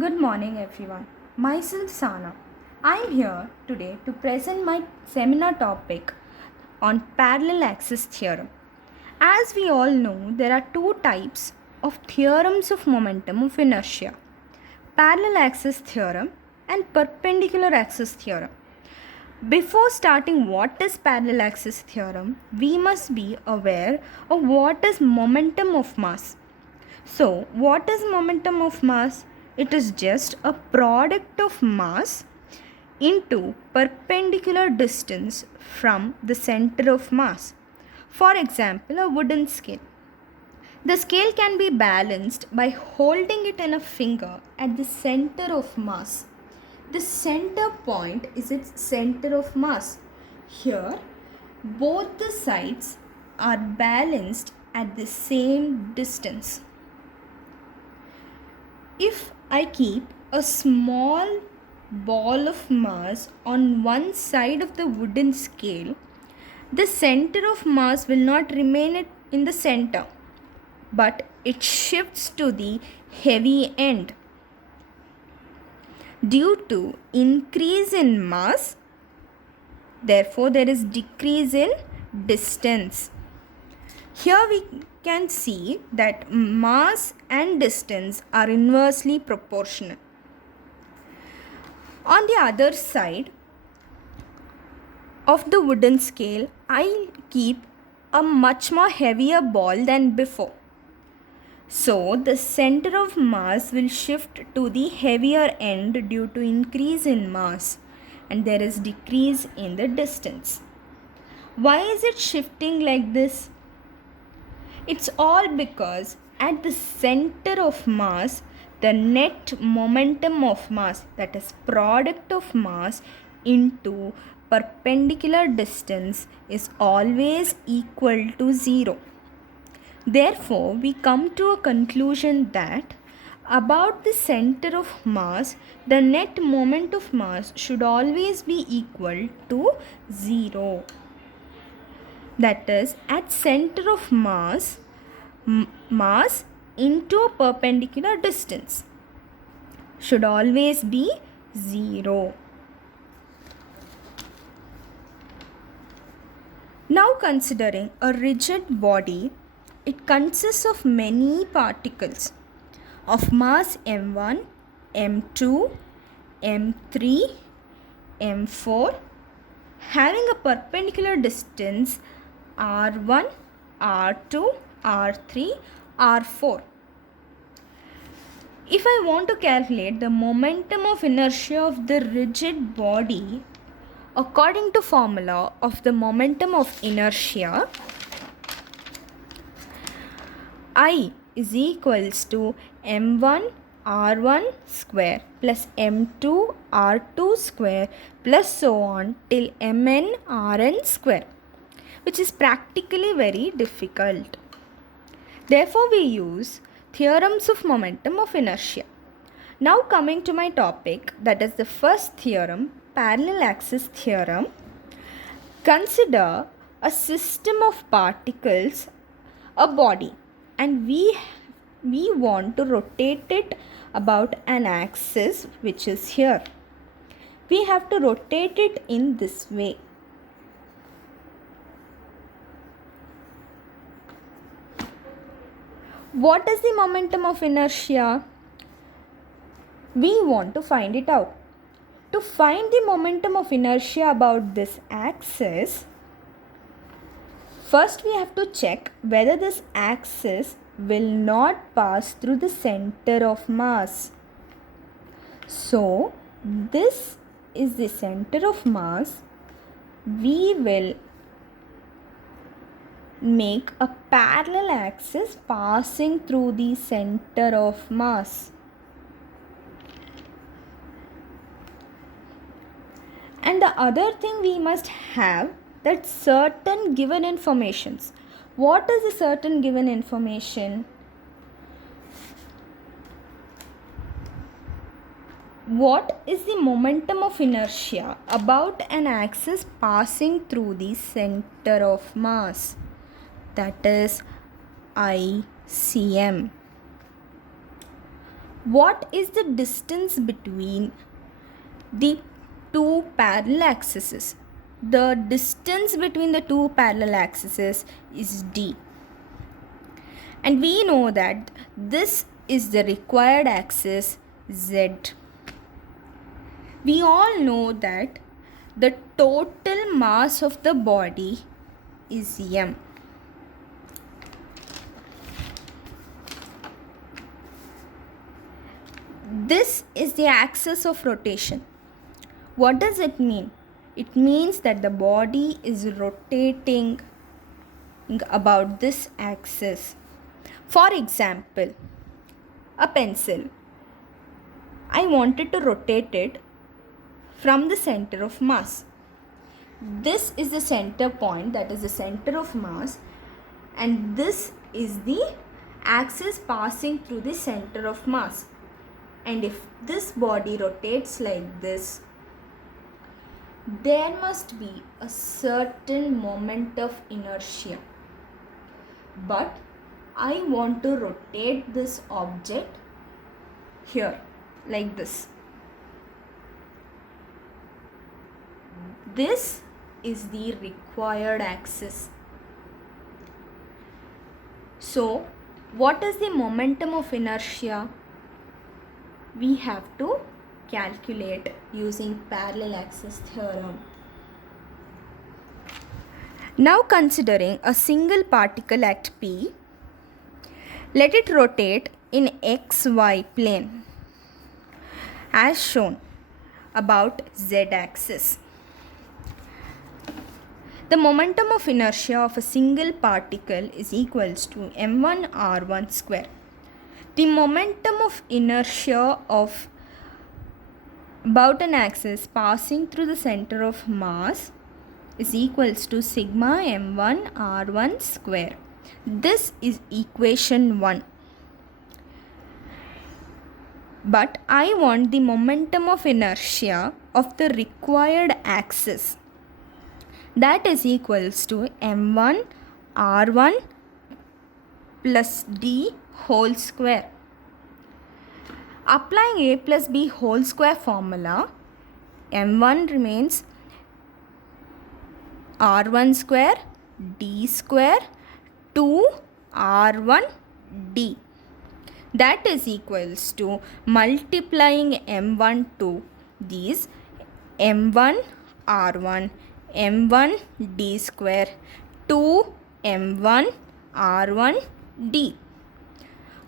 Good morning, everyone. Myself Sana. I am here today to present my seminar topic on parallel axis theorem. As we all know, there are two types of theorems of momentum of inertia: parallel axis theorem and perpendicular axis theorem. Before starting what is parallel axis theorem, we must be aware of what is momentum of mass. So, what is momentum of mass? It is just a product of mass into perpendicular distance from the center of mass. For example, a wooden scale. The scale can be balanced by holding it in a finger at the center of mass. The center point is its center of mass. Here, both the sides are balanced at the same distance. If I keep a small ball of mass on one side of the wooden scale, the center of mass will not remain in the center, but it shifts to the heavy end. Due to increase in mass, therefore there is decrease in distance. Here we can see that mass and distance are inversely proportional. On the other side of the wooden scale, I keep a much more heavier ball than before. So the center of mass will shift to the heavier end due to increase in mass, and there is decrease in the distance. Why is it shifting like this? It's all because at the center of mass, the net momentum of mass, that is product of mass into perpendicular distance, is always equal to 0. Therefore, we come to a conclusion that about the center of mass, the net moment of mass should always be equal to 0. That is, at center of mass, mass into a perpendicular distance should always be 0. Now considering a rigid body, it consists of many particles of mass m1, m2, m3, m4 having a perpendicular distance r1, r2, r3, r4. If I want to calculate the momentum of inertia of the rigid body according to formula of the momentum of inertia, I is equals to m1 r1 square plus m2 r2 square plus so on till mn rn square, which is practically very difficult. Therefore, we use theorems of momentum of inertia. Now coming to my topic, that is the first theorem, parallel axis theorem. Consider a system of particles, a body, and we want to rotate it about an axis which is here. We have to rotate it in this way. What is the momentum of inertia? We want to find it out. To find the momentum of inertia about this axis, first we have to check whether this axis will not pass through the center of mass. So, this is the center of mass. We will make a parallel axis passing through the center of mass. And the other thing we must have that certain given informations. What is the certain given information? What is the momentum of inertia about an axis passing through the center of mass? That is ICM. What is the distance between the two parallel axes? The distance between the two parallel axes is d. And we know that this is the required axis z. We all know that the total mass of the body is m. This is the axis of rotation. What does it mean? It means that the body is rotating about this axis. For example, a pencil. I wanted to rotate it from the center of mass. This is the center point, that is the center of mass, and this is the axis passing through the center of mass. And if this body rotates like this, there must be a certain moment of inertia. But I want to rotate this object here like this. This is the required axis. So, what is the momentum of inertia? We have to calculate using parallel axis theorem. Now considering a single particle at P, let it rotate in xy plane as shown about z axis. The momentum of inertia of a single particle is equals to m1 r1 square. The momentum of inertia of about an axis passing through the center of mass is equals to sigma m1 r1 square. This is equation 1. But I want the momentum of inertia of the required axis. That is equals to m1 r1 plus d whole square. Applying a plus b whole square formula, m1 remains r1 square d square 2 r1 d. That is equals to multiplying m1 to these m1 r1 m1 d square 2 m1 r1 d.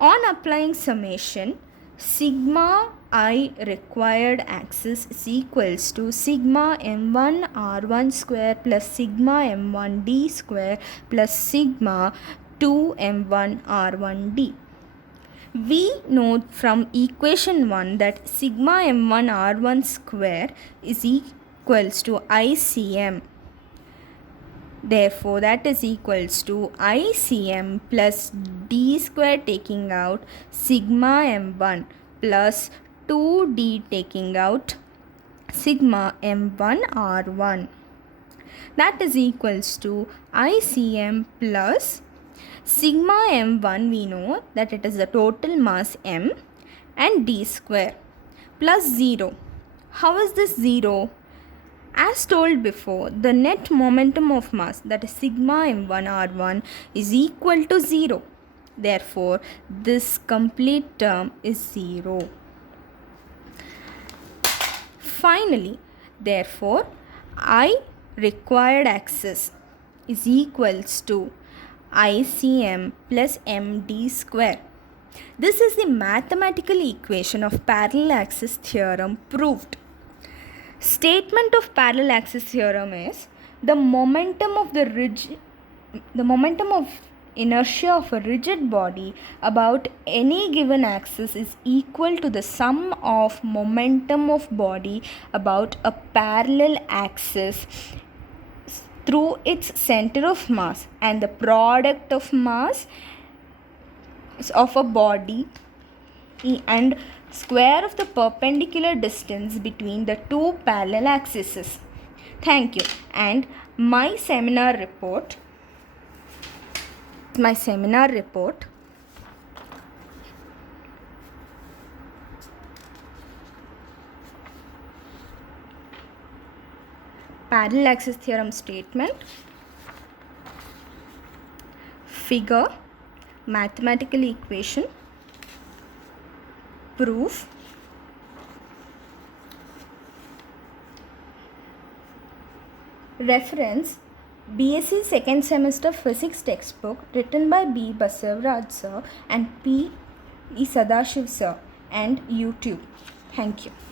On applying summation, sigma I required axis is equals to sigma m1 r1 square plus sigma m1 d square plus sigma 2 m1 r1 d. We know from equation 1 that sigma m1 r1 square is equals to ICM. Therefore, that is equals to ICM plus d square taking out sigma m1 plus 2d taking out sigma m1 r1. That is equals to ICM plus sigma m1, we know that it is the total mass m, and d square plus 0. How is this 0? As told before, the net momentum of mass, that is sigma m1 r1, is equal to 0. Therefore, this complete term is 0. Finally, therefore, I required axis is equals to ICM plus MD square. This is the mathematical equation of parallel axis theorem proved. Statement of parallel axis theorem is the momentum of inertia of a rigid body about any given axis is equal to the sum of momentum of body about a parallel axis through its center of mass and the product of mass of a body and square of the perpendicular distance between the two parallel axes. Thank you. And my seminar report parallel axis theorem statement, figure, mathematical equation, proof, reference BSc second semester physics textbook written by B. Basavaraj sir and P. E. Sadashiv sir, and YouTube. Thank you.